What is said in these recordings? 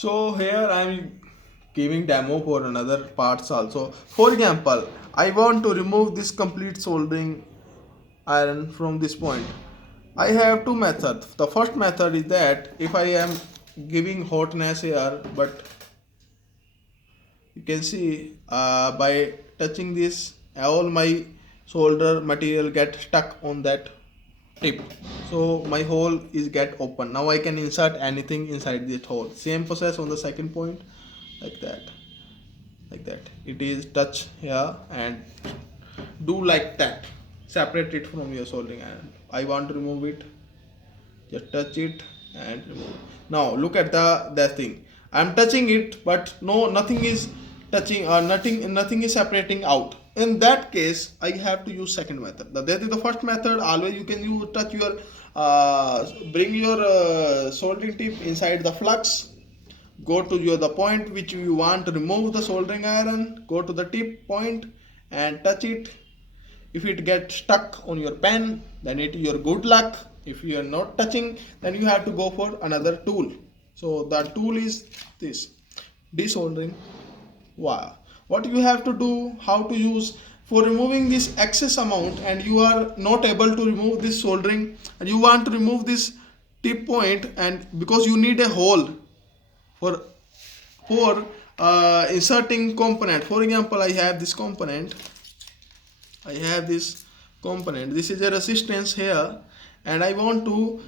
So here I'm giving demo for another parts also. For example, I want to remove this complete soldering iron from this point. I have two methods. The first method is that if I am giving hotness here, but you can see by touching this, all my solder material get stuck on that tip, so my hole is get open. Now I can insert anything inside this hole. Same process on the second point, like that, like that. It is touch here and do like that, separate it from your soldering iron. I want to remove it, just touch it and remove. Now look at that thing. I'm touching it, but no, nothing is touching or nothing is separating out. In that case, I have to use second method. That is the first method. Always you can use touch your bring your soldering tip inside the flux. Go to the point which you want to remove the soldering iron. Go to the tip point and touch it. If it gets stuck on your pen, then it is your good luck. If you are not touching, then you have to go for another tool. So the tool is this desoldering wire. What you have to do, how to use for removing this excess amount, and you are not able to remove this soldering, and you want to remove this tip point, and because you need a hole for inserting component. For example, I have this component. This is a resistance here, and I want to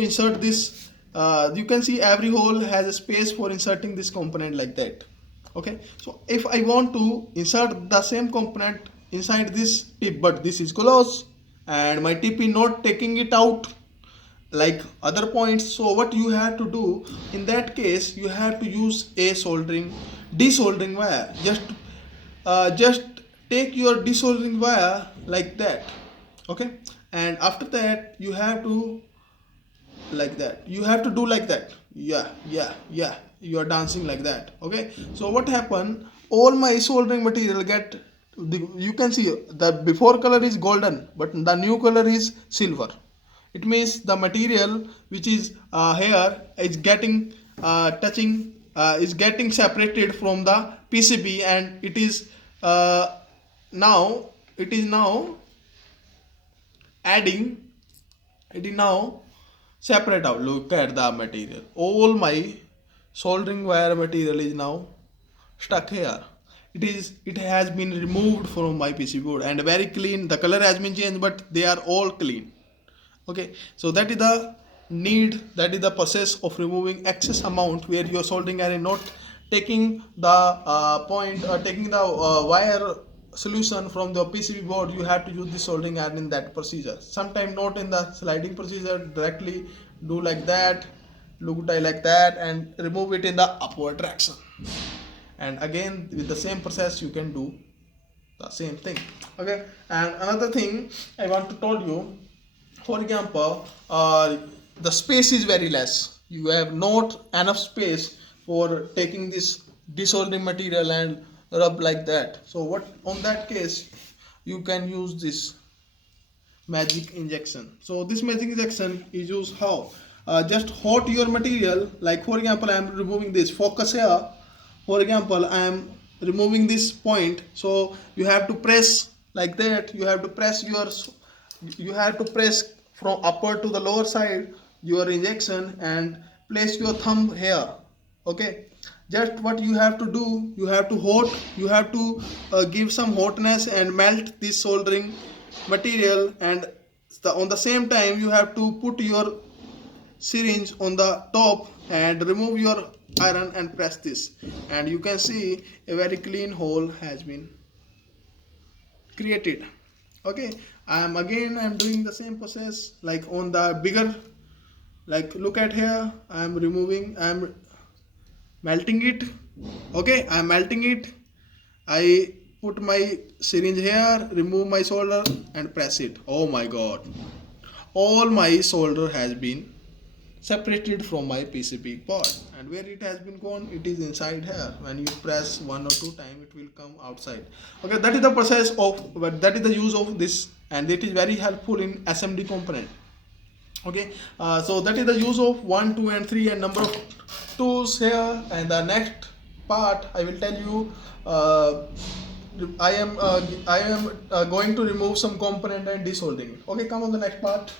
insert this. You can see every hole has a space for inserting this component like that. Okay, so if I want to insert the same component inside this tip, but this is closed and my tip is not taking it out like other points, so what you have to do in that case, you have to use a desoldering wire. Just take your desoldering wire like that. Okay, and after that you have to like that, you have to do like that. Yeah, you are dancing like that. Okay, so what happened, all my soldering material get you can see the before color is golden, but the new color is silver. It means the material which is here is getting touching is getting separated from the PCB, and uh, now it is now adding, it is now separate out. Look at the material, all my soldering wire material is now stuck here. It has been removed from my PCB board and very clean. The color has been changed, but they are all clean. Okay, so that is the need, that is the process of removing excess amount where your soldering iron not taking the point or taking the wire solution from the PCB board. You have to use the soldering iron in that procedure. Sometimes not in the sliding procedure, directly do like that, look like that, and remove it in the upward direction. And again with the same process you can do the same thing. Okay, and another thing I want to tell you, for example, the space is very less. You have not enough space for taking this desoldering material and rub like that. So what on that case, you can use this magic injection. So this magic injection is used how? Just hot your material. Like for example, I am removing this focus here. For example, I am removing this point. So you have to press like that. You have to press from upper to the lower side your injection and place your thumb here. Okay, just what you have to do, you have to give some hotness and melt this soldering material, and on the same time you have to put your syringe on the top and remove your iron and press this, and you can see a very clean hole has been created. Okay, I'm doing the same process like on the bigger, like look at here, I'm melting it. Okay, I'm melting it. I put my syringe here, remove my solder and press it. Oh my god, all my solder has been separated from my PCB part, and where it has been gone, it is inside here. When you press one or two times, it will come outside. Okay, that is the process of, but that is the use of this, and it is very helpful in SMD component. Okay, so that is the use of 1, 2 and 3 and number of tools here, and the next part I will tell you. I am going to remove some component and desoldering. Okay, come on the next part.